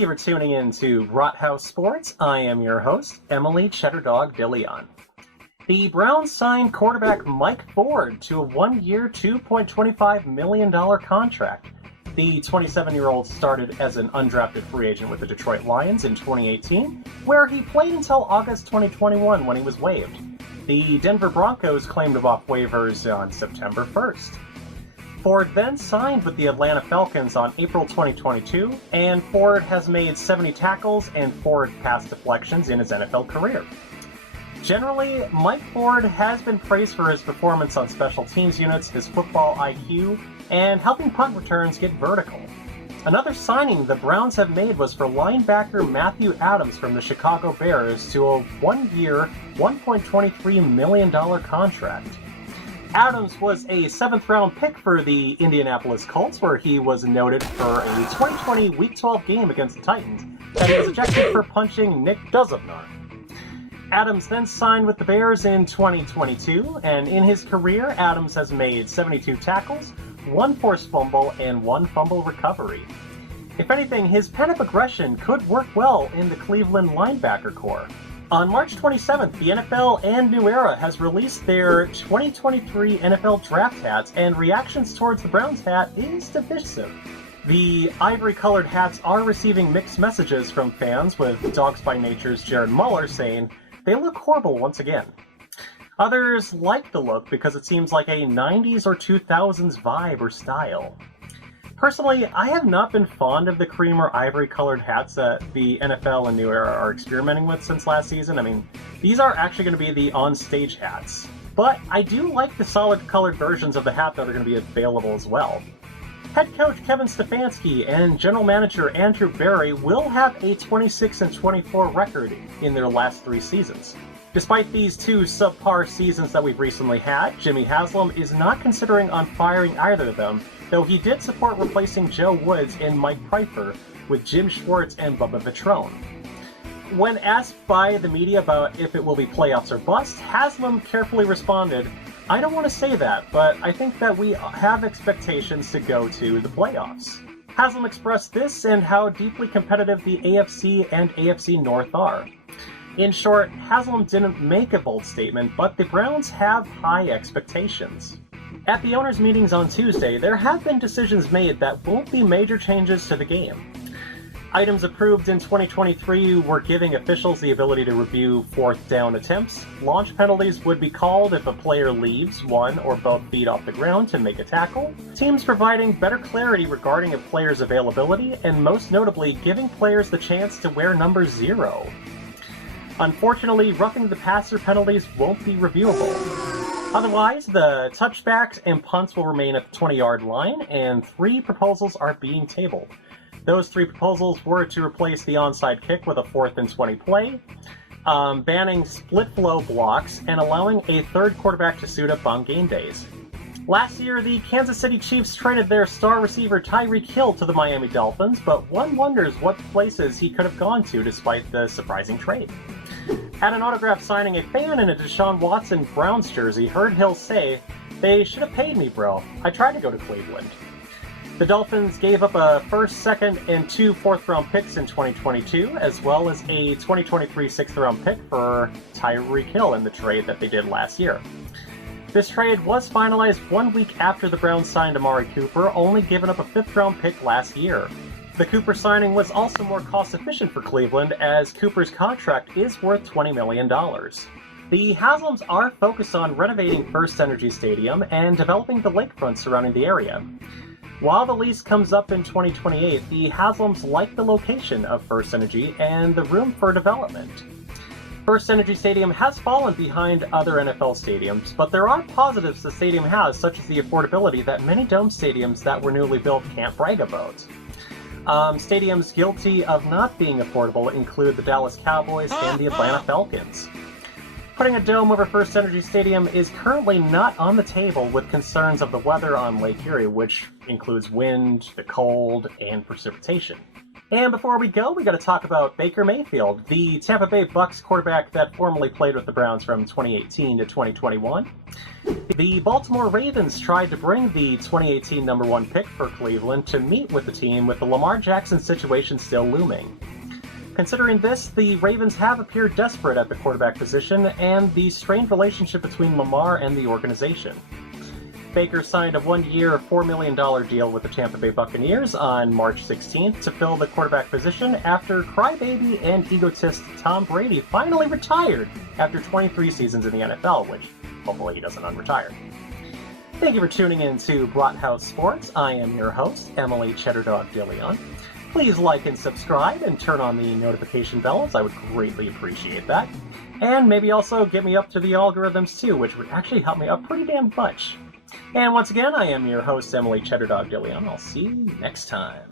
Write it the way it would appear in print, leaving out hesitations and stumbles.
Thank you for tuning in to Brathouse Sports. I am your host, Emily Cheddar Dog DeLeon. The Browns signed quarterback Mike Ford to a one-year, $2.25 million contract. The 27-year-old started as an undrafted free agent with the Detroit Lions in 2018, where he played until August 2021 when he was waived. The Denver Broncos claimed him off waivers on September 1st. Ford then signed with the Atlanta Falcons on April 2022, and Ford has made 70 tackles and 4 pass deflections in his NFL career. Generally, Mike Ford has been praised for his performance on special teams units, his football IQ, and helping punt returns get vertical. Another signing the Browns have made was for linebacker Matthew Adams from the Chicago Bears to a one-year, $1.23 million contract. Adams was a 7th-round pick for the Indianapolis Colts, where he was noted for a 2020 Week 12 game against the Titans that he was ejected for punching Nick Duzovnar. Adams then signed with the Bears in 2022, and in his career, Adams has made 72 tackles, 1 forced fumble, and 1 fumble recovery. If anything, his pent-up aggression could work well in the Cleveland linebacker corps. On March 27th, the NFL and New Era has released their 2023 NFL draft hats, and reactions towards the Browns hat is divisive. The ivory-colored hats are receiving mixed messages from fans, with Dogs by Nature's Jared Muller saying, "They look horrible once again." Others like the look because it seems like a 90s or 2000s vibe or style. Personally, I have not been fond of the cream or ivory-colored hats that the NFL and New Era are experimenting with since last season. I mean, these are actually going to be the on-stage hats. But I do like the solid-colored versions of the hat that are going to be available as well. Head coach Kevin Stefanski and general manager Andrew Berry will have a 26-24 record in their last 3 seasons. Despite these 2 subpar seasons that we've recently had, Jimmy Haslam is not considering unfiring either of them, though he did support replacing Joe Woods and Mike Pfeiffer with Jim Schwartz and Bubba Vitrone. When asked by the media about if it will be playoffs or bust, Haslam carefully responded, "I don't want to say that, but I think that we have expectations to go to the playoffs." Haslam expressed this and how deeply competitive the AFC and AFC North are. In short, Haslam didn't make a bold statement, but the Browns have high expectations. At the owners' meetings on Tuesday, there have been decisions made that won't be major changes to the game. Items approved in 2023 were giving officials the ability to review 4th down attempts. Launch penalties would be called if a player leaves 1 or both feet off the ground to make a tackle. Teams providing better clarity regarding a player's availability, and most notably, giving players the chance to wear number 0. Unfortunately, roughing the passer penalties won't be reviewable. Otherwise, the touchbacks and punts will remain at the 20-yard line, and 3 proposals are being tabled. Those 3 proposals were to replace the onside kick with a 4th and 20 play, banning split flow blocks, and allowing a 3rd quarterback to suit up on game days. Last year, the Kansas City Chiefs traded their star receiver Tyreek Hill to the Miami Dolphins, but one wonders what places he could have gone to despite the surprising trade. At an autograph signing, a fan in a Deshaun Watson Browns jersey heard Hill say, "They should have paid me, bro. I tried to go to Cleveland." The Dolphins gave up a 1st, 2nd, and 2 4th-round picks in 2022, as well as a 2023 6th-round pick for Tyreek Hill in the trade that they did last year. This trade was finalized 1 week after the Browns signed Amari Cooper, only giving up a 5th-round pick last year. The Cooper signing was also more cost-efficient for Cleveland, as Cooper's contract is worth $20 million. The Haslams are focused on renovating First Energy Stadium and developing the lakefront surrounding the area. While the lease comes up in 2028, the Haslams like the location of First Energy and the room for development. First Energy Stadium has fallen behind other NFL stadiums, but there are positives the stadium has, such as the affordability that many dome stadiums that were newly built can't brag about. Stadiums guilty of not being affordable include the Dallas Cowboys and the Atlanta Falcons. Putting a dome over First Energy Stadium is currently not on the table, with concerns of the weather on Lake Erie, which includes wind, the cold, and precipitation. And before we go, we got to talk about Baker Mayfield, the Tampa Bay Bucs quarterback that formerly played with the Browns from 2018 to 2021. The Baltimore Ravens tried to bring the 2018 number 1 pick for Cleveland to meet with the team, with the Lamar Jackson situation still looming. Considering this, the Ravens have appeared desperate at the quarterback position and the strained relationship between Lamar and the organization. Baker signed a 1-year, $4 million deal with the Tampa Bay Buccaneers on March 16th to fill the quarterback position after crybaby and egotist Tom Brady finally retired after 23 seasons in the NFL, which hopefully he doesn't unretire. Thank you for tuning in to Brathouse Sports. I am your host, Emily Cheddardog DeLeon. Please like and subscribe and turn on the notification bells. I would greatly appreciate that. And maybe also get me up to the algorithms too, which would actually help me out pretty damn much. And once again, I am your host, Emily Cheddardog DeLeon. I'll see you next time.